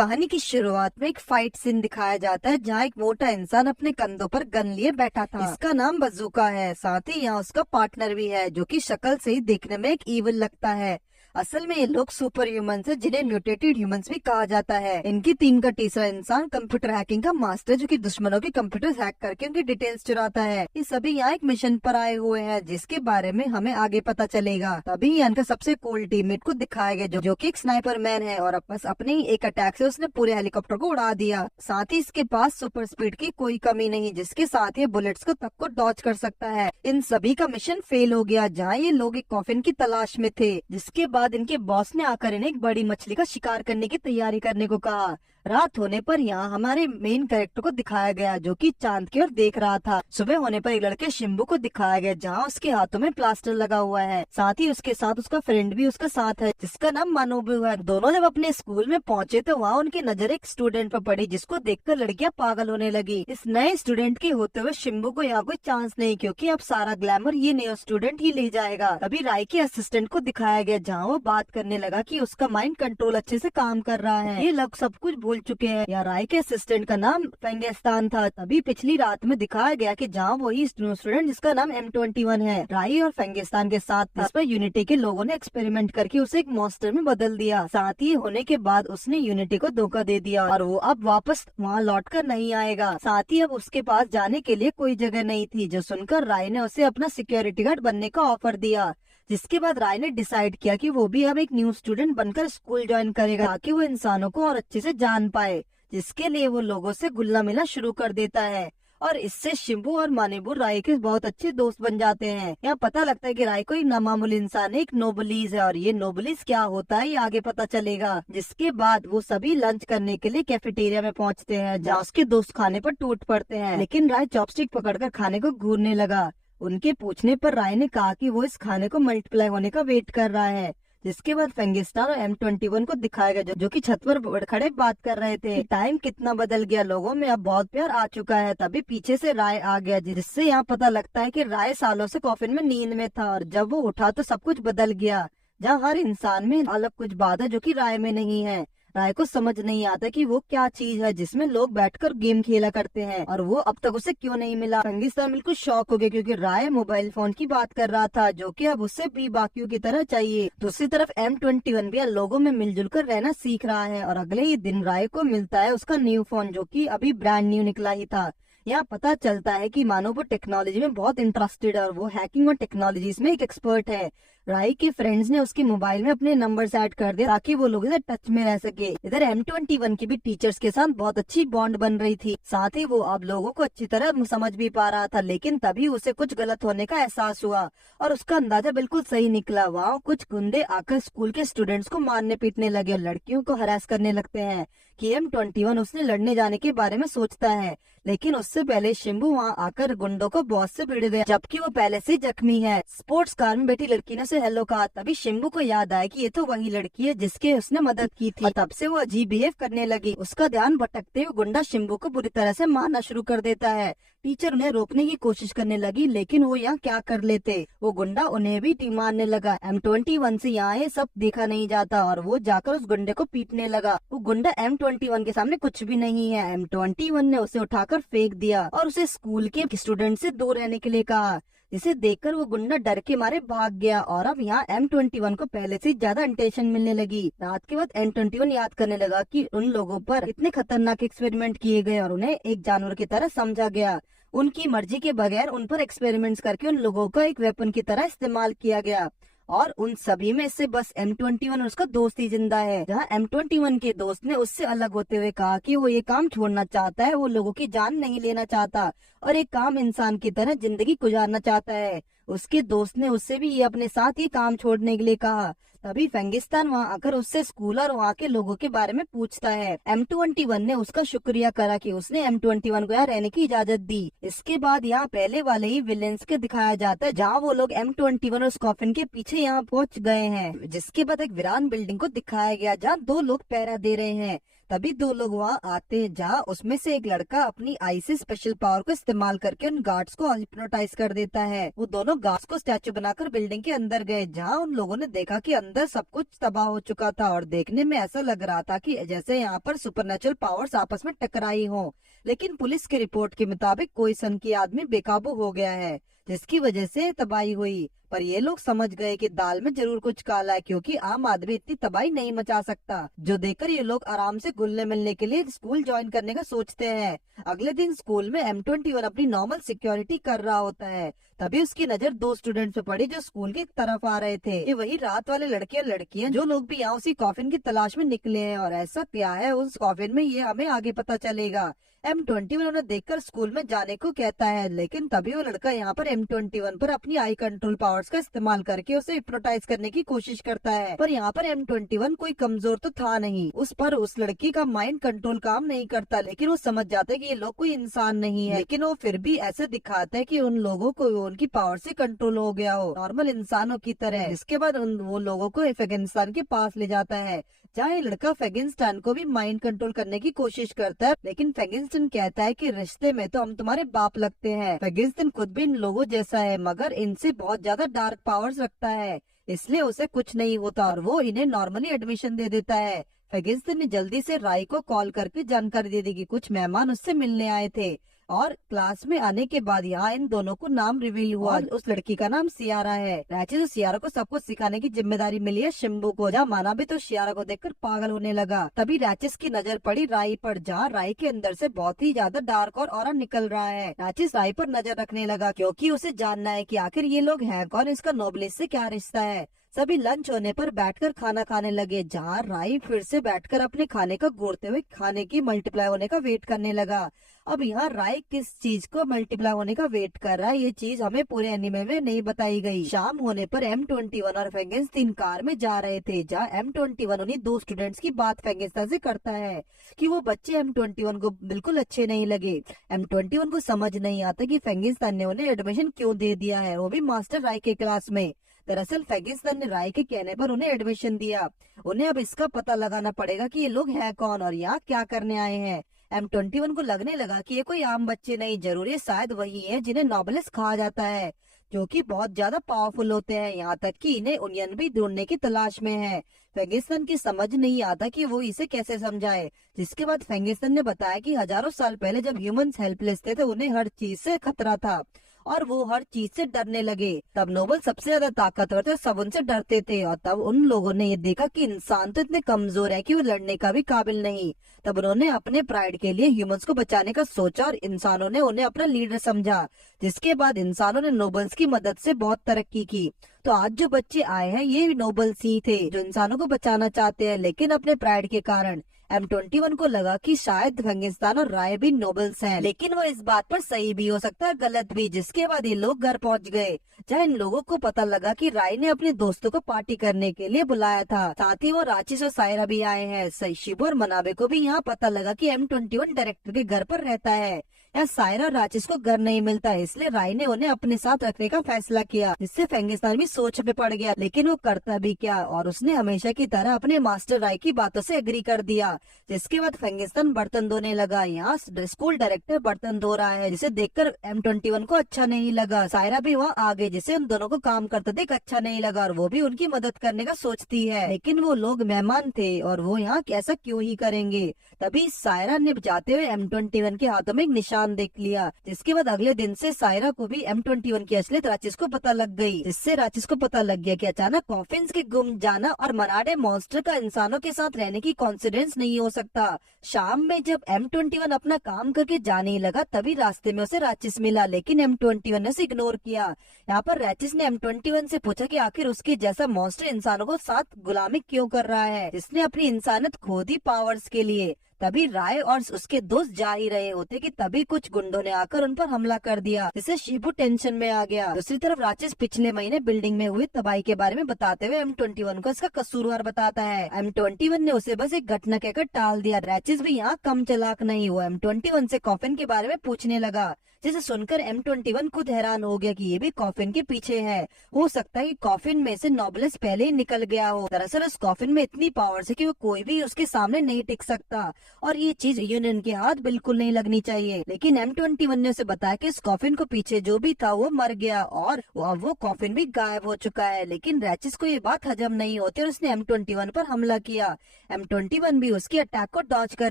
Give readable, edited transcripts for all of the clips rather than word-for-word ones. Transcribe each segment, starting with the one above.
कहानी की शुरुआत में एक फाइट सीन दिखाया जाता है जहाँ एक मोटा इंसान अपने कंधों पर गन लिए बैठा था। इसका नाम बजूका है। साथ ही यहाँ उसका पार्टनर भी है जो कि शक्ल से ही देखने में एक इविल लगता है। असल में ये लोग सुपर ह्यूमंस है जिन्हें म्यूटेटेड ह्यूमंस भी कहा जाता है। इनकी टीम का तीसरा इंसान कंप्यूटर हैकिंग का मास्टर जो कि दुश्मनों के कंप्यूटर हैक करके उनकी डिटेल्स चुराता है। ये सभी यहाँ एक मिशन पर आए हुए हैं जिसके बारे में हमें आगे पता चलेगा। तभी यहाँ का सबसे कूल टीममेट को दिखाया गया जो कि एक स्नाइपर मैन है और बस अपने ही एक अटैक से उसने पूरे हेलीकॉप्टर को उड़ा दिया। साथ ही इसके पास सुपर स्पीड की कोई कमी नहीं जिसके साथ ये बुलेट्स को तक को डॉज कर सकता है। इन सभी का मिशन फेल हो गया जहाँ ये लोग एक कॉफिन की तलाश में थे। जिसके बाद इनके बॉस ने आकर इन्हें एक बड़ी मछली का शिकार करने की तैयारी करने को कहा। रात होने पर यहाँ हमारे मेन कैरेक्टर को दिखाया गया जो कि चांद की ओर देख रहा था। सुबह होने पर एक लड़के शिम्बू को दिखाया गया जहाँ उसके हाथों में प्लास्टर लगा हुआ है। साथ ही उसके साथ उसका फ्रेंड भी उसका साथ है जिसका नाम मानोबू है। दोनों जब अपने स्कूल में पहुँचे तो वहाँ उनकी नजर एक स्टूडेंट पर पड़ी जिसको देखकर लड़कियां पागल होने लगी। इस नए स्टूडेंट के होते हुए शिम्बू को यहाँ कोई चांस नहीं क्योंकि अब सारा ग्लैमर ये नया स्टूडेंट ही ले जाएगा। तभी राय के असिस्टेंट को दिखाया गया जहाँ वो बात करने लगा कि उसका माइंड कंट्रोल अच्छे से काम कर रहा है। ये लोग सब कुछ भूल चुके हैं। या राय के असिस्टेंट का नाम फेंगिस्तान था। तभी पिछली रात में दिखाया गया कि जहाँ वही स्टूडेंट जिसका नाम M21 है राय और फेंगिस्तान के साथ था। इस पर यूनिटी के लोगों ने एक्सपेरिमेंट करके उसे एक मॉन्स्टर में बदल दिया। साथ ही होने के बाद उसने यूनिटी को धोखा दे दिया और वो अब वापस वहाँ लौट कर नहीं आएगा। साथ ही अब उसके पास जाने के लिए कोई जगह नहीं थी जो सुनकर राय ने उसे अपना सिक्योरिटी गार्ड बनने का ऑफर दिया। जिसके बाद राय ने डिसाइड किया कि वो भी अब एक न्यू स्टूडेंट बनकर स्कूल ज्वाइन करेगा ताकि वो इंसानों को और अच्छे से जान पाए। जिसके लिए वो लोगों से घुलना मिलना शुरू कर देता है और इससे शिम्बू और मानेबू राय के बहुत अच्छे दोस्त बन जाते हैं। यहाँ पता लगता है कि राय कोई नामामूली इंसान है, एक नोबलीज है और ये नोबलीज क्या होता है ये आगे पता चलेगा। जिसके बाद वो सभी लंच करने के लिए कैफेटेरिया में पहुँचते हैं जहाँ उसके दोस्त खाने पर टूट पड़ते हैं। लेकिन राय चॉपस्टिक पकड़कर खाने को घूरने लगा। उनके पूछने पर राय ने कहा कि वो इस खाने को मल्टीप्लाई होने का वेट कर रहा है। जिसके बाद फेंगिस्तान और M21 को दिखाया गया जो कि छत पर खड़े बात कर रहे थे। टाइम कितना बदल गया, लोगों में अब बहुत प्यार आ चुका है। तभी पीछे से राय आ गया जिससे यहाँ पता लगता है कि राय सालों से कॉफिन में नींद में था और जब वो उठा तो सब कुछ बदल गया। जहाँ हर इंसान में अलग कुछ बात है जो कि राय में नहीं है। राय को समझ नहीं आता कि वो क्या चीज है जिसमें लोग बैठकर गेम खेला करते हैं और वो अब तक उसे क्यों नहीं मिला। फेंगिस्तान बिल्कुल शॉक हो गया क्योंकि राय मोबाइल फोन की बात कर रहा था जो कि अब उससे भी बाकियों की तरह चाहिए। दूसरी तरफ M21 भी लोगों में मिलजुल कर रहना सीख रहा है और अगले ही दिन राय को मिलता है उसका न्यू फोन जो कि अभी ब्रांड न्यू निकला ही था। यहाँ पता चलता है कि मानो वो टेक्नोलॉजी में बहुत इंटरेस्टेड है और वो हैकिंग और टेक्नोलॉजीज में एक एक्सपर्ट है। राय के फ्रेंड्स ने उसके मोबाइल में अपने नंबर्स ऐड कर दिए ताकि वो लोग इधर टच में रह सके। इधर M21 की भी टीचर्स के साथ बहुत अच्छी बॉन्ड बन रही थी। साथ ही वो अब लोगों को अच्छी तरह समझ भी पा रहा था। लेकिन तभी उसे कुछ गलत होने का एहसास हुआ और उसका अंदाजा बिल्कुल सही निकला। वहाँ कुछ गुंडे आकर स्कूल के स्टूडेंट्स को मारने पीटने लगे और लड़कियों को हरास करने लगते हैं कि M21 उसने लड़ने जाने के बारे में सोचता है। लेकिन उससे पहले शिम्बू वहाँ आकर गुंडों को बॉस से भिड़ गया जबकि वो पहले से जख्मी है। स्पोर्ट्स कार में बैठी लड़की ने उसे हेलो कहा। तभी शिम्बू को याद आया कि ये तो वही लड़की है जिसके उसने मदद की थी और तब से वो अजीब बिहेव करने लगी। उसका ध्यान भटकते हुए गुंडा शिम्बू को बुरी तरह से मारना शुरू कर देता है। टीचर उन्हें रोकने की कोशिश करने लगी लेकिन वो यहाँ क्या कर लेते। वो गुंडा उन्हें भी मारने लगा। M21 से यहाँ ये सब देखा नहीं जाता और वो जाकर उस गुंडे को पीटने लगा। वो गुंडा M21 के सामने कुछ भी नहीं है। M21 ने उसे उठाकर फेंक दिया और उसे स्कूल के स्टूडेंट से दूर रहने के लिए कहा। जिसे देखकर वो गुंडा डर के मारे भाग गया और अब यहाँ M21 को पहले से ज्यादा अटेंशन मिलने लगी। रात के बाद M21 याद करने लगा कि उन लोगों पर इतने खतरनाक एक्सपेरिमेंट किए गए और उन्हें एक जानवर की तरह समझा गया। उनकी मर्जी के बगैर उन पर एक्सपेरिमेंट्स करके उन लोगों का एक वेपन की तरह इस्तेमाल किया गया और उन सभी में से बस M21 और उसका दोस्त ही जिंदा है। जहाँ M21 के दोस्त ने उससे अलग होते हुए कहा कि वो ये काम छोड़ना चाहता है, वो लोगों की जान नहीं लेना चाहता और एक काम इंसान की तरह जिंदगी गुजारना चाहता है। उसके दोस्त ने उससे भी ये अपने साथ ये काम छोड़ने के लिए कहा। तभी फेंगिस्तान वहाँ आकर उससे स्कूल और वहाँ के लोगों के बारे में पूछता है। M21 ने उसका शुक्रिया करा कि उसने M21 को यहाँ रहने की इजाजत दी। इसके बाद यहाँ पहले वाले ही विलेंस के दिखाया जाता है जहाँ वो लोग M21 और उस कॉफिन के पीछे यहाँ पहुँच गए हैं। जिसके बाद एक वीरान बिल्डिंग को दिखाया गया जहाँ दो लोग पहरा दे रहे हैं। तभी दो लोग वहाँ आते हैं, जहाँ उसमें से एक लड़का अपनी आई से स्पेशल पावर को इस्तेमाल करके उन गार्ड्स को हिप्नोटाइज कर देता है। वो दोनों गार्ड्स को स्टैचू बनाकर बिल्डिंग के अंदर गए, जहाँ उन लोगों ने देखा कि अंदर सब कुछ तबाह हो चुका था और देखने में ऐसा लग रहा था कि जैसे यहाँ पर सुपरनेचुरल पावर्स आपस में टकराई हो। लेकिन पुलिस की रिपोर्ट के मुताबिक कोई सन की आदमी बेकाबू हो गया है, जिसकी वजह से तबाही हुई। पर ये लोग समझ गए कि दाल में जरूर कुछ काला है, क्योंकि आम आदमी इतनी तबाही नहीं मचा सकता। जो देखकर ये लोग आराम से घुलने मिलने के लिए स्कूल ज्वाइन करने का सोचते हैं। अगले दिन स्कूल में M21 अपनी नॉर्मल सिक्योरिटी कर रहा होता है। तभी उसकी नजर दो स्टूडेंट्स पे पड़ी जो स्कूल की तरफ आ रहे थे। ये वही रात वाले लड़के और लड़कियां जो लोग भी यहाँ उसी कॉफिन की तलाश में निकले हैं, और ऐसा क्या है उस कॉफिन में ये हमें आगे पता चलेगा। M21 उन्हें देखकर स्कूल में जाने को कहता है, लेकिन तभी वो लड़का यहाँ पर M21 पर अपनी आई कंट्रोल पावर्स का इस्तेमाल करके उसे हिप्नोटाइज करने की कोशिश करता है। पर यहाँ पर M21 कोई कमजोर तो था नहीं, उस लड़की का माइंड कंट्रोल काम नहीं करता, लेकिन वो समझ जाता है कि ये लोग कोई इंसान नहीं है। लेकिन वो फिर भी ऐसे दिखाता है कि उन लोगों को उनकी पावर से कंट्रोल हो गया हो, नॉर्मल इंसानों की तरह। इसके बाद वो लोगों को अफगानिस्तान के पास ले जाता है, जहाँ ये लड़का अफगानिस्तान को भी माइंड कंट्रोल करने की कोशिश करता है। लेकिन अफगानिस्तान कहता है कि रिश्ते में तो हम तुम्हारे बाप लगते हैं। अफगानिस्तान खुद भी इन लोगों जैसा है, मगर इनसे बहुत ज्यादा डार्क पावर्स रखता है, इसलिए उसे कुछ नहीं होता और वो इन्हें नॉर्मली एडमिशन दे देता है। अफगानिस्तान ने जल्दी से राय को कॉल करके जानकारी दे दी कि कुछ मेहमान उससे मिलने आए थे, और क्लास में आने के बाद यहाँ इन दोनों को नाम रिवील हुआ। उस लड़की का नाम सियारा है। राची तो सियारा को सब कुछ सिखाने की जिम्मेदारी मिली है शिम्बू को, जहाँ माना भी तो सियारा को देखकर पागल होने लगा। तभी राचिस की नजर पड़ी राई पर, जहाँ राई के अंदर से बहुत ही ज्यादा डार्क और ऑरा निकल रहा है। राचिस राई पर नजर रखने लगा, क्योंकि उसे जानना है कि आखिर ये लोग हैं कौन, इसका नोबलिस से क्या रिश्ता है। सभी लंच होने पर बैठकर खाना खाने लगे, जहाँ राई फिर से बैठकर अपने खाने का घूरते हुए खाने की मल्टीप्लाई होने का वेट करने लगा। अब यहाँ राय किस चीज को मल्टीप्लाई होने का वेट कर रहा है, ये चीज हमें पूरे एनिमे में नहीं बताई गई। शाम होने पर M21 और फैंगिस्तान कार में जा रहे थे, जहाँ M21 उन्हीं दो स्टूडेंट्स की बात फैंगिस्तान से करता है कि वो बच्चे M21 को बिल्कुल अच्छे नहीं लगे। M21 को समझ नहीं आता कि फैंगिस्तान ने उन्हें एडमिशन क्यों दे दिया है, वो भी मास्टर राय के क्लास में। दरअसल फैगिस्तान ने राय के कहने पर उन्हें एडमिशन दिया। उन्हें अब इसका पता लगाना पड़ेगा कि ये लोग हैं कौन और यहाँ क्या करने आए हैं। M21 को लगने लगा कि ये कोई आम बच्चे नहीं, जरूर शायद वही है जिन्हें नोबलिस कहा जाता है, जो कि बहुत ज्यादा पावरफुल होते हैं, यहाँ तक कि इन्हें उनियन भी ढूंढने की तलाश में है। फैगिस्तान की समझ नहीं आता कि वो इसे कैसे समझाए। जिसके बाद फैगिस्तान ने बताया कि हजारों साल पहले जब ह्यूमंस हेल्पलेस थे, तो उन्हें हर चीज से खतरा था और वो हर चीज से डरने लगे। तब नोबल सबसे ज्यादा ताकतवर थे, सब उनसे डरते थे, और तब उन लोगों ने ये देखा कि इंसान तो इतने कमजोर है कि वो लड़ने का भी काबिल नहीं। तब उन्होंने अपने प्राइड के लिए ह्यूमंस को बचाने का सोचा और इंसानों ने उन्हें अपना लीडर समझा। जिसके बाद इंसानों ने नोबल्स की मदद से बहुत तरक्की की। तो आज जो बच्चे आए हैं ये नोबल्स ही थे, जो इंसानों को बचाना चाहते हैं, लेकिन अपने प्राइड के कारण। M21 को लगा कि शायद फैगिस्तान और राय भी नोबल्स हैं, लेकिन वो इस बात पर सही भी हो सकता है, गलत भी। जिसके बाद ये लोग घर पहुंच गए, जहाँ इन लोगों को पता लगा कि राय ने अपने दोस्तों को पार्टी करने के लिए बुलाया था। साथ ही वो राचिस और सायरा भी आए हैं। शिबू और मनाबे को भी यहाँ पता लगा कि M21 डायरेक्टर के घर पर रहता है। यहाँ सायरा और राचिस को घर नहीं मिलता, इसलिए राय ने उन्हें अपने साथ रखने का फैसला किया, जिससे फैगिस्तान भी सोच में पड़ गया। लेकिन वो करता भी क्या, और उसने हमेशा की तरह अपने मास्टर राय की बातों से एग्री कर दिया। जिसके बाद फैगिस्तान बर्तन धोने लगा। यहाँ स्कूल डायरेक्टर बर्तन धो रहा है, जिसे देखकर M21 को अच्छा नहीं लगा। सायरा भी वहाँ आ गई, जिसे उन दोनों को काम करते देख अच्छा नहीं लगा, और वो भी उनकी मदद करने का सोचती है। लेकिन वो लोग मेहमान थे और वो यहाँ ऐसा क्यों ही करेंगे। तभी सायरा ने जाते हुए M21 के हाथों में एक निशान देख लिया। जिसके बाद अगले दिन से सायरा को भी M21 की असलियत राचिस को पता लग गई, जिससे राचिस को पता लग गया कि अचानक कॉफिन्स के गुम जाना और मनाडे मॉन्स्टर का इंसानों के साथ रहने की कॉन्सिडेंस नहीं हो सकता। शाम में जब M21 अपना काम करके जाने लगा, तभी रास्ते में उसे राचिस मिला, लेकिन M21 ने उसे इग्नोर किया। यहाँ पर राचिस ने M21 से पूछा कि आखिर उसके जैसा मॉन्स्टर इंसानों को साथ गुलामी क्यों कर रहा है, जिसने अपनी इंसानियत खो दी पावर्स के लिए। तभी राय और उसके दोस्त जा ही रहे होते कि तभी कुछ गुंडों ने आकर उन पर हमला कर दिया, जिससे शिबू टेंशन में आ गया। दूसरी तरफ राजेश पिछले महीने बिल्डिंग में हुई तबाही के बारे में बताते हुए M21 को इसका कसूरवार बताता है। M21 ने उसे बस एक घटना कहकर टाल दिया। राजेश भी यहाँ कम चालाक नहीं हुआ, M21 से कॉफिन के बारे में पूछने लगा, जिसे सुनकर M21 खुद हैरान हो गया कि ये भी कॉफिन के पीछे है। हो सकता है कि कॉफिन में से नोबलेस पहले ही निकल गया हो। दरअसल उस कॉफिन में इतनी पावर है कि वो कोई भी उसके सामने नहीं टिक सकता और ये चीज यूनियन के हाथ बिल्कुल नहीं लगनी चाहिए। लेकिन M21 ने उसे बताया कि इस कॉफिन को पीछे जो भी था वो मर गया और वो कॉफिन भी गायब हो चुका है। लेकिन रैचिस को ये बात हजम नहीं होती और उसने M21 पर हमला किया। M21 भी उसकी अटैक को डॉज कर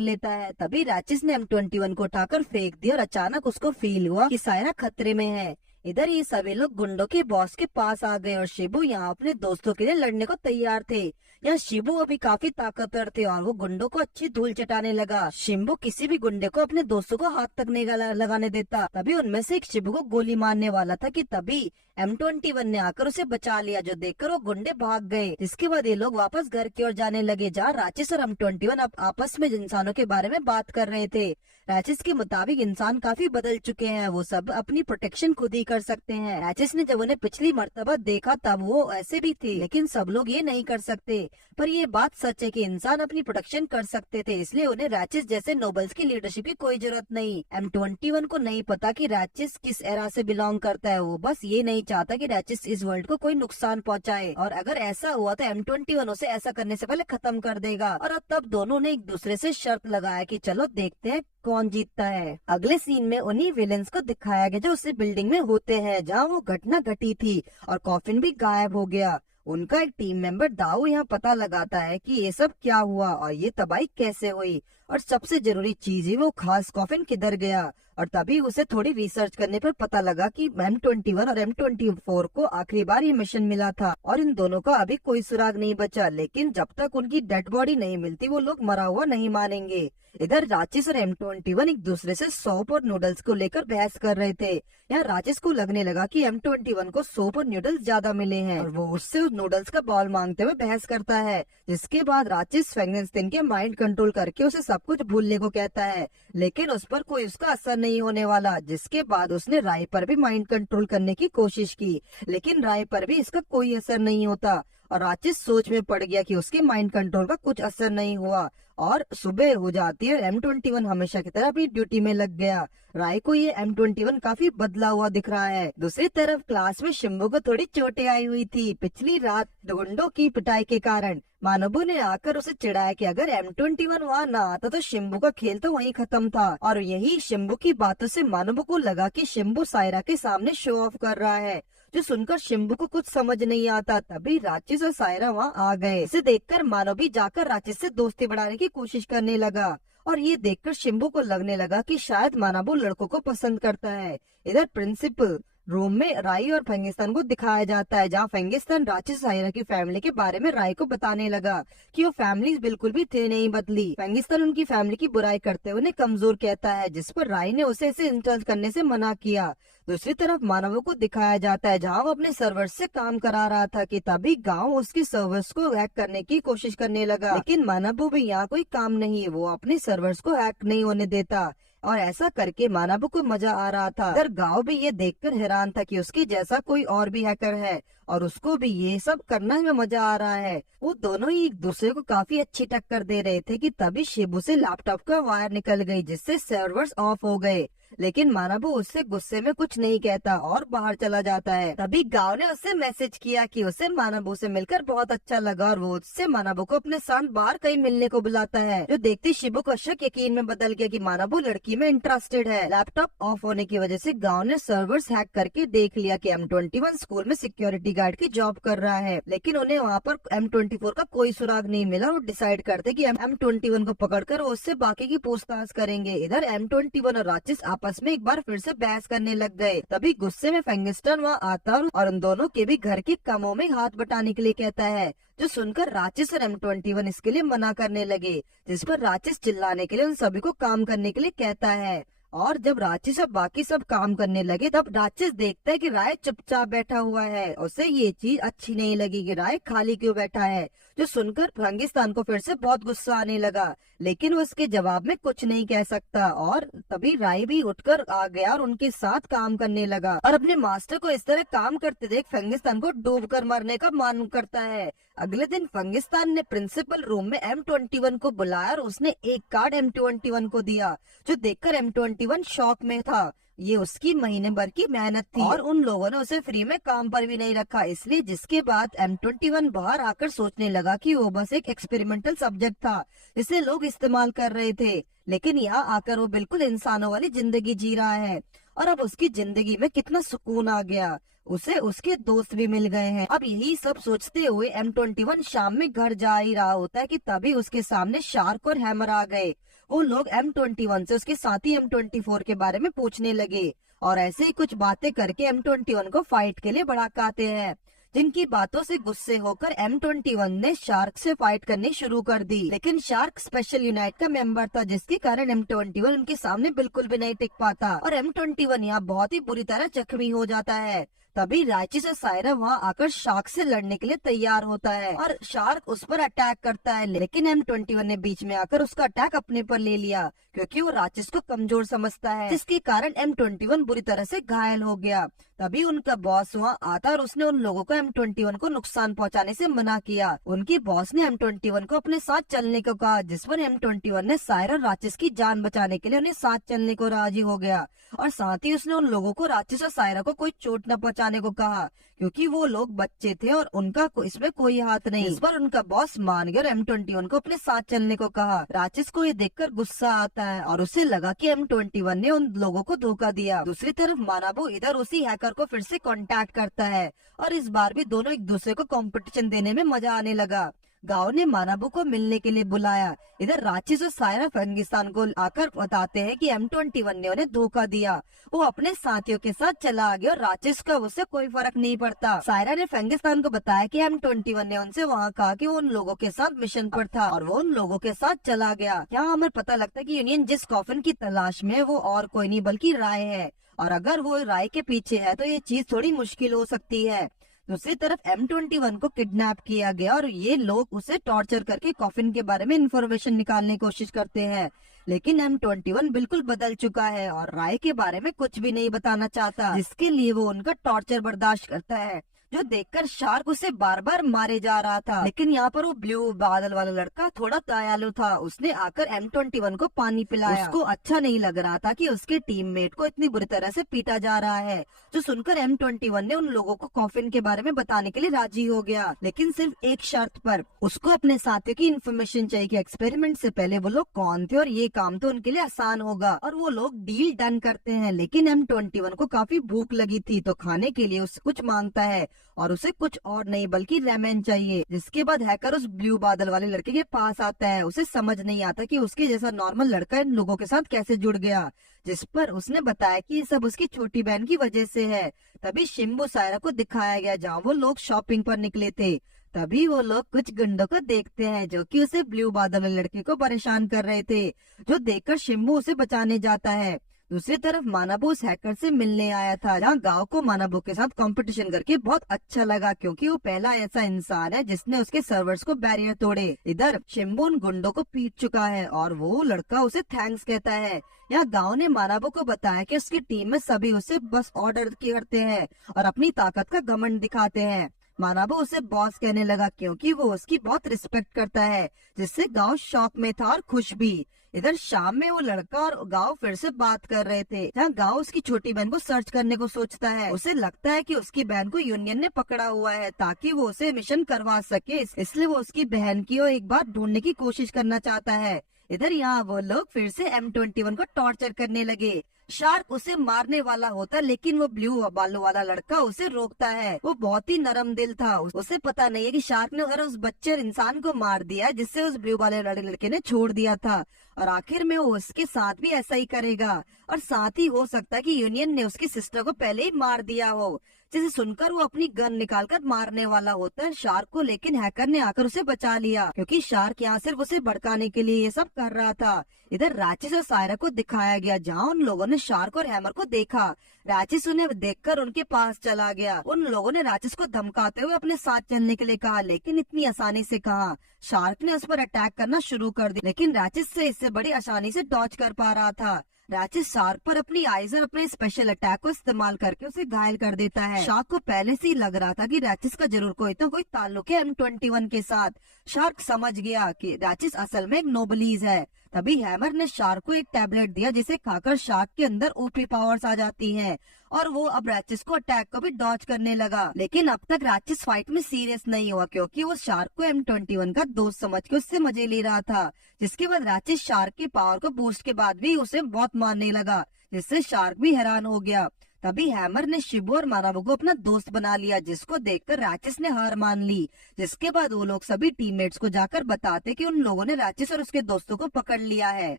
लेता है। तभी रैचिस ने M21 को उठाकर फेंक दिया और अचानक उसको फील हुआ कि सायरा खतरे में है। इधर ये सभी लोग गुंडों के बॉस के पास आ गए और शिबू यहाँ अपने दोस्तों के लिए लड़ने को तैयार थे। यहाँ शिबू अभी काफी ताकतवर थे और वो गुंडों को अच्छी धूल चटाने लगा। शिबू किसी भी गुंडे को अपने दोस्तों को हाथ तक नहीं लगाने देता। तभी उनमें से एक शिबू को गोली मारने वाला था कि तभी M21 ने आकर उसे बचा लिया, जो देखकर वो गुंडे भाग गए। इसके बाद ये लोग वापस घर की ओर जाने लगे, जहाँ राजेश और M21 अब आपस में इंसानों के बारे में बात कर रहे थे। राजेश के मुताबिक इंसान काफी बदल चुके हैं, वो सब अपनी प्रोटेक्शन खुद ही कर सकते हैं। राजेश ने जब उन्हें पिछली मर्तबा देखा तब वो ऐसे भी थे, लेकिन सब लोग ये नहीं कर सकते। पर ये बात सच है कि इंसान अपनी प्रोटेक्शन कर सकते थे, इसलिए उन्हें राजेश जैसे नोबल्स की लीडरशिप की कोई जरूरत नहीं। M21 को नहीं पता कि राजेश किस एरा से बिलोंग करता है, वो बस ये नहीं चाहता कि राजेश इस वर्ल्ड को कोई नुकसान पहुंचाए और अगर ऐसा हुआ तो M21 उसे ऐसा करने से पहले खत्म कर देगा। और अब तब दोनों ने एक दूसरे से शर्त लगाया कि चलो देखते हैं कौन जीतता है। अगले सीन में उन्हीं विलेंस को दिखाया गया जो उसी बिल्डिंग में होते हैं जहाँ वो घटना घटी थी और कॉफिन भी गायब हो गया। उनका एक टीम मेंबर दाऊ यहाँ पता लगाता है कि ये सब क्या हुआ और ये तबाही कैसे हुई और सबसे जरूरी चीज ही वो खास कॉफिन किधर गया। और तभी उसे थोड़ी रिसर्च करने पर पता लगा कि M21 और M24 को आखिरी बार ये मिशन मिला था और इन दोनों का अभी कोई सुराग नहीं बचा। लेकिन जब तक उनकी डेड बॉडी नहीं मिलती वो लोग मरा हुआ नहीं मानेंगे। इधर राजेश और M21 एक दूसरे से सौंप और नूडल्स को लेकर बहस कर रहे थे। यहाँ राजेश को लगने लगा कि M21 को सौंप और नूडल्स ज्यादा मिले हैं और वो उससे उस नूडल्स का बॉल मांगते हुए बहस करता है। जिसके बाद राजेश फ्रैंकेनस्टाइन के माइंड कंट्रोल करके उसे सब कुछ भूलने को कहता है, लेकिन उस पर कोई उसका असर नहीं होने वाला। जिसके बाद उसने राय पर भी माइंड कंट्रोल करने की कोशिश की, लेकिन राय पर भी इसका कोई असर नहीं होता और राजेश सोच में पड़ गया कि उसके माइंड कंट्रोल का कुछ असर नहीं हुआ। और सुबह हो जाती है, M21 हमेशा की तरह अपनी ड्यूटी में लग गया। राय को ये M21 काफी बदला हुआ दिख रहा है। दूसरी तरफ क्लास में शिम्बू को थोड़ी चोटें आई हुई थी पिछली रात गुंडों की पिटाई के कारण। मानबू ने आकर उसे चिढ़ाया कि अगर M21 वहाँ न आता तो शिम्बू का खेल तो वहीं खत्म था। और यही शिम्बू की बातों से मानबू को लगा कि शिम्बू सायरा के सामने शो ऑफ कर रहा है, जो सुनकर शिम्बू को कुछ समझ नहीं आता। तभी राजेश और सायरा वहाँ आ गए। इसे देखकर मानव भी जाकर राजेश से दोस्ती बढ़ाने की कोशिश करने लगा और ये देखकर शिम्बू को लगने लगा कि शायद मानव लड़कों को पसंद करता है। इधर प्रिंसिपल रूम में राय और फेंगिस्तान को दिखाया जाता है, जहाँ फेंगिस्तान राजेश सायरा की फैमिली के बारे में राय को बताने लगा कि वो फैमिली बिल्कुल भी थे नहीं बदली। फेंगिस्तान उनकी फैमिली की बुराई करते हुए उन्हें कमजोर कहता है, जिस पर राय ने उसे ऐसे इंसल्ट करने से मना किया। दूसरी तरफ मानवों को दिखाया जाता है जहाँ वो अपने सर्वर्स से काम करा रहा था कि तभी गांव उसकी सर्वर्स को हैक करने की कोशिश करने लगा। लेकिन मानवो भी यहाँ कोई काम नहीं, वो अपने सर्वर्स को हैक नहीं होने देता और ऐसा करके मानवो को मजा आ रहा था। इधर गांव भी ये देखकर हैरान था कि उसके जैसा कोई और भी हैकर है और उसको भी ये सब करने में मजा आ रहा है। वो दोनों ही एक दूसरे को काफी अच्छी टक्कर दे रहे थे कि तभी शिबू से लैपटॉप का वायर निकल गई, जिससे सर्वर्स ऑफ हो गए। लेकिन मानबू उससे गुस्से में कुछ नहीं कहता और बाहर चला जाता है। तभी गांव ने उससे मैसेज किया कि उसे मानबू से मिलकर बहुत अच्छा लगा और वो उससे मानबू को अपने साथ बाहर कहीं मिलने को बुलाता है, जो देखते शिबू का शक यकीन में बदल गया कि मानबू लड़की में इंटरेस्टेड है। लैपटॉप ऑफ होने की वजह से गांव ने सर्वर्स हैक करके देख लिया कि M21 स्कूल में सिक्योरिटी गार्ड की जॉब कर रहा है, लेकिन उन्हें वहाँ पर M24 का कोई सुराग नहीं मिला। वो डिसाइड करते कि M21 को पकड़कर उससे बाकी की पूछताछ करेंगे। इधर M21 और राजेश आपस में एक बार फिर से बहस करने लग गए। तभी गुस्से में फेंगिस्टन वहाँ आता और उन दोनों के भी घर के कामों में हाथ बटाने के लिए कहता है, जो सुनकर राजेश और M21 इसके लिए मना करने लगे, जिस पर राजेश चिल्लाने के लिए उन सभी को काम करने के लिए कहता है। और जब राजेश और बाकी सब काम करने लगे तब राजेश देखता है कि राय चुपचाप बैठा हुआ है। उसे ये चीज अच्छी नहीं लगी कि राय खाली क्यों बैठा है, जो सुनकर फेंगिस्तान को फिर से बहुत गुस्सा आने लगा। लेकिन वो इसके जवाब में कुछ नहीं कह सकता। और तभी राय भी उठकर आ गया और उनके साथ काम करने लगा और अपने मास्टर को इस तरह काम करते देख फंगिस्तान को डूब कर मरने का मन करता है। अगले दिन फंगिस्तान ने प्रिंसिपल रूम में M21 को बुलाया और उसने एक कार्ड M21 को दिया, जो देखकर M21 शॉक में था। ये उसकी महीने भर की मेहनत थी और उन लोगों ने उसे फ्री में काम पर भी नहीं रखा, इसलिए जिसके बाद M21 बाहर आकर सोचने लगा कि वो बस एक एक्सपेरिमेंटल सब्जेक्ट था जिसे लोग इस्तेमाल कर रहे थे। लेकिन यहाँ आकर वो बिल्कुल इंसानों वाली जिंदगी जी रहा है और अब उसकी जिंदगी में कितना सुकून आ गया। उसे उसके दोस्त भी मिल गए हैं। अब यही सब सोचते हुए M21 शाम में घर जा ही रहा होता है कि तभी उसके सामने शार्क और हैमर आ गए। वो लोग M21 से उसके साथी M24 के बारे में पूछने लगे और ऐसे ही कुछ बातें करके M21 को फाइट के लिए भड़काते हैं, जिनकी बातों से गुस्से होकर M21 ने शार्क से फाइट करनी शुरू कर दी। लेकिन शार्क स्पेशल यूनिट का मेंबर था, जिसके कारण M21 उनके सामने बिल्कुल भी नहीं टिक पाता और M21 यहाँ बहुत ही बुरी तरह जख्मी हो जाता है। तभी राइची से सायरा वहाँ आकर शार्क से लड़ने के लिए तैयार होता है और शार्क उस पर अटैक करता है, लेकिन M21 ने बीच में आकर उसका अटैक अपने पर ले लिया क्योंकि वो राचिस को कमजोर समझता है, जिसके कारण M21 बुरी तरह से घायल हो गया। तभी उनका बॉस वहाँ आता और उसने उन लोगों को M21 को नुकसान पहुँचाने से मना किया। उनके बॉस ने M21 को अपने साथ चलने को कहा, जिस पर M21 ने सायरा और राचिस की जान बचाने के लिए उन्हें साथ चलने को राजी हो गया और साथ ही उसने उन लोगों को राचिस और सायरा को कोई चोट न पहुँचाने को कहा क्योंकि वो लोग बच्चे थे और उनका इसमें कोई हाथ नहीं। इस पर उनका बॉस मान गया और M21 को अपने साथ चलने को कहा। राचिस को ये देखकर गुस्सा आता है और उसे लगा कि M21 ने उन लोगों को धोखा दिया। दूसरी तरफ मानाबू इधर उसी हैकर को फिर से कांटेक्ट करता है और इस बार भी दोनों एक दूसरे को कंपटीशन देने में मजा आने लगा। गांव ने मानाबू को मिलने के लिए बुलाया। इधर राचिस और सायरा फंगिस्तान को आकर बताते हैं कि M21 ने उन्हें धोखा दिया। वो अपने साथियों के साथ चला गया और राचिस का उससे कोई फर्क नहीं पड़ता। सायरा ने फंगिस्तान को बताया कि M21 ने उनसे वहाँ कहा कि वो उन लोगों के साथ मिशन पर था और वो उन लोगों के साथ चला गया। यहाँ हमें पता लगता है कि यूनियन जिस कॉफिन की तलाश में वो और कोई नहीं बल्कि राय है और अगर वो राय के पीछे है तो ये चीज थोड़ी मुश्किल हो सकती है। दूसरी तरफ M21 को किडनैप किया गया और ये लोग उसे टॉर्चर करके कॉफिन के बारे में इंफॉर्मेशन निकालने की कोशिश करते हैं, लेकिन M21 बिल्कुल बदल चुका है और राय के बारे में कुछ भी नहीं बताना चाहता, जिसके लिए वो उनका टॉर्चर बर्दाश्त करता है, जो देखकर शार्क उसे बार बार मारे जा रहा था। लेकिन यहाँ पर वो ब्लू बादल वाला लड़का थोड़ा दयालु था, उसने आकर M21 को पानी पिलाया। उसको अच्छा नहीं लग रहा था कि उसके टीममेट को इतनी बुरी तरह से पीटा जा रहा है, जो सुनकर M21 ने उन लोगों को कॉफिन के बारे में बताने के लिए राजी हो गया, लेकिन सिर्फ एक शर्त पर। उसको अपने साथियों की इन्फॉर्मेशन चाहिए कि एक्सपेरिमेंट से पहले वो लोग कौन थे और ये काम तो उनके लिए आसान होगा और वो लोग डील डन करते हैं। लेकिन M21 को काफी भूख लगी थी तो खाने के लिए उससे कुछ मांगता है और उसे कुछ और नहीं बल्कि रेमेन चाहिए। जिसके बाद हैकर उस ब्लू बादल वाले लड़के के पास आता है। उसे समझ नहीं आता कि उसके जैसा नॉर्मल लड़का इन लोगों के साथ कैसे जुड़ गया, जिस पर उसने बताया कि ये सब उसकी छोटी बहन की वजह से है। तभी शिम्बू सायरा को दिखाया गया जहाँ वो लोग शॉपिंग पर निकले थे। तभी वो लोग कुछ गुंडों को देखते हैं जो कि उसे ब्लू बादल वाले लड़के को परेशान कर रहे थे, जो देखकर शिम्बू उसे बचाने जाता है। दूसरी तरफ मानाबू उस हैकर से मिलने आया था, जहाँ गांव को मानाबू के साथ कंपटीशन करके बहुत अच्छा लगा क्योंकि वो पहला ऐसा इंसान है जिसने उसके सर्वर्स को बैरियर तोड़े। इधर शिम्बू उन गुंडों को पीट चुका है और वो लड़का उसे थैंक्स कहता है। यहाँ गांव ने मानाबू को बताया कि उसकी टीम में सभी उसे बस ऑर्डर करते हैं और अपनी ताकत का घमंड दिखाते हैं। मानाबू उसे बॉस कहने लगा क्योंकि वो उसकी बहुत रिस्पेक्ट करता है, जिससे गांव शॉक में था और खुश भी। इधर शाम में वो लड़का और गांव फिर से बात कर रहे थे, जहाँ गांव उसकी छोटी बहन को सर्च करने को सोचता है। उसे लगता है कि उसकी बहन को यूनियन ने पकड़ा हुआ है ताकि वो उसे मिशन करवा सके, इसलिए वो उसकी बहन की और एक बार ढूंढने की कोशिश करना चाहता है। इधर यहाँ वो लोग फिर से M21 को टॉर्चर करने लगे। शार्क उसे मारने वाला होता लेकिन वो ब्लू बालों वाला लड़का उसे रोकता है। वो बहुत ही नरम दिल था, उसे पता नहीं है कि शार्क ने उस बच्चे इंसान को मार दिया जिससे उस ब्लू वाले लड़के ने छोड़ दिया था और आखिर में वो उसके साथ भी ऐसा ही करेगा और साथ ही हो सकता है कि यूनियन ने उसकी सिस्टर को पहले ही मार दिया हो, जिसे सुनकर वो अपनी गन निकालकर मारने वाला होता है शार्क को, लेकिन हैकर ने आकर उसे बचा लिया क्योंकि शार्क यहाँ सिर्फ उसे भड़काने के लिए ये सब कर रहा था। इधर राचिस और सायरा को दिखाया गया जहाँ उन लोगों ने शार्क और हैमर को देखा। राचिस उन्हें देखकर उनके पास चला गया। उन लोगों ने राचिस को धमकाते हुए अपने साथ चलने के लिए कहा, लेकिन इतनी आसानी से कहा। शार्क ने उस पर अटैक करना शुरू कर दिया, लेकिन राचिस से इससे बड़ी आसानी से डॉज कर पा रहा था। राचिस शार्क पर अपनी आइज और अपने स्पेशल अटैक को इस्तेमाल करके उसे घायल कर देता है। शार्क को पहले से ही लग रहा था कि राचिस का जरूर कोई तो कोई ताल्लुक है M21 के साथ। शार्क समझ गया कि राचिस असल में एक नोबलीज है। तभी हैमर ने शार्क को एक टैबलेट दिया जिसे खाकर शार्क के अंदर ओपी पावर्स आ जाती हैं और वो अब राचिस को अटैक को भी डॉज करने लगा। लेकिन अब तक राचिस फाइट में सीरियस नहीं हुआ क्योंकि वो शार्क को M21 का दोस्त समझ के उससे मजे ले रहा था। जिसके बाद राचिस शार्क की पावर को बूस्ट के बाद भी उसे बहुत मारने लगा, जिससे शार्क भी हैरान हो गया। तभी हैमर ने शिबू और मानाबू को अपना दोस्त बना लिया, जिसको देखकर राचिस ने हार मान ली। जिसके बाद वो लोग सभी टीममेट्स को जाकर बताते कि उन लोगों ने राचिस और उसके दोस्तों को पकड़ लिया है।